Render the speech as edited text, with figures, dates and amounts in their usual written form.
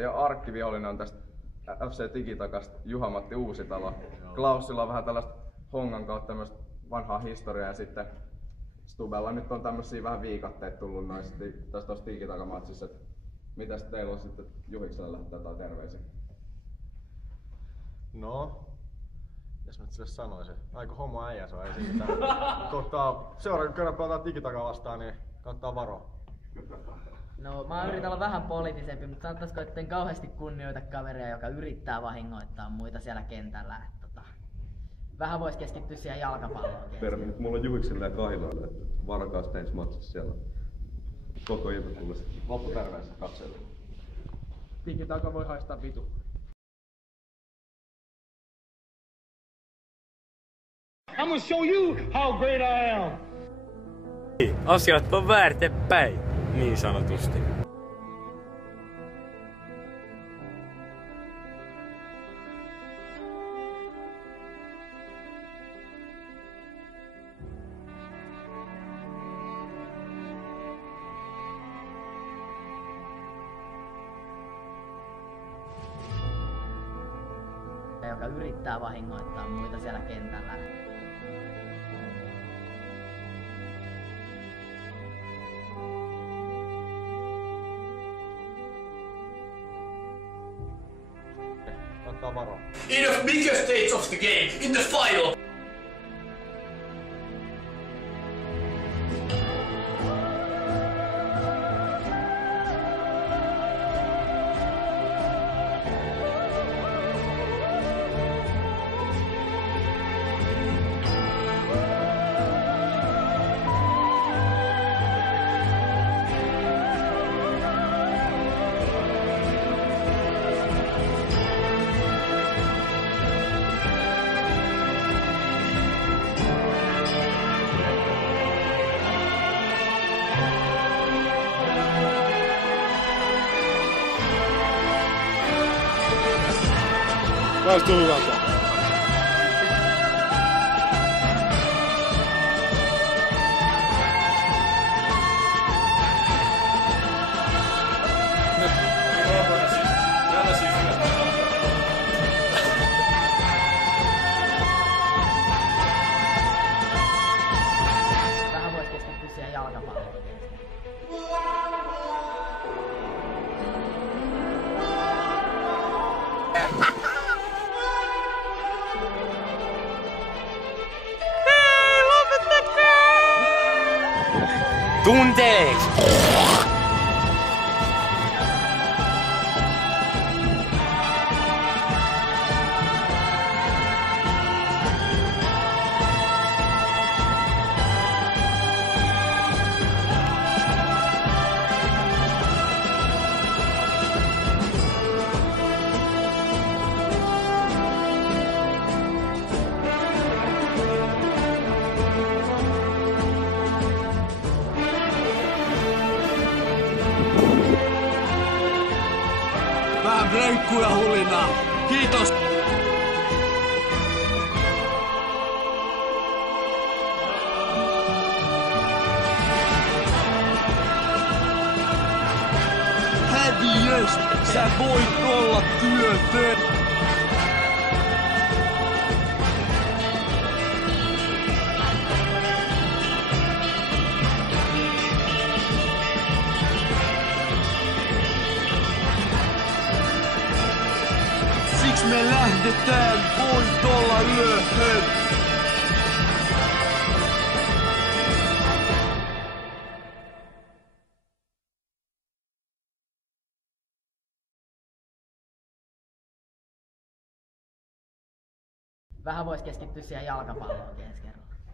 Teidän arkkivihollinen on tästä FC Tikitakasta Juha-Matti Uusitalo. Klausilla on vähän tällaista hongan kautta tämmöistä vanhaa historiaa ja sitten Stubella nyt on tämmöisiä vähän viikatteita tullut noista tästä Tikitaka-matsissa. Mitäs teillä on sitten Juhikselle lähettää jotain terveisiä? No, jos mä sille sanoisin, aika homo äijä se on, ei siinä mitään. Seuraavan kerran pelataan Tikitakaa vastaan, niin kannattaa varoa. No mä yritän olla vähän poliittisempi, mutta sanottaisiko, etten kauheasti kunnioita kaveria, joka yrittää vahingoittaa muita siellä kentällä. Vähän vois keskittyä siihen jalkapalloon. Nyt mulla on Juhikselle ja Kahilalle, että varakaa sitten ensi matsissa siellä. Koko ilta tulee sitten. Lopputerveisiä katsojille. Tikitaka voi haistaa vitu. I'm gonna show you how great I am. Asiat on väärtepäin, niin sanotusti. Joka yrittää vahingoittaa muita siellä kentällä. Kannattaa varoa. In the biggest stage of the game, in the final. Maistuu hyvältä. Vähän vois keskittyä siihen jalkapalloon. Tunteeks! Vähän breikkuja hulinaa. Kiitos. Häviös, sä voit olla työtön. Siksi me lähdetään voitolla yöhön. Vähän vois keskittyä siihen jalkapalloon ensi kerralla.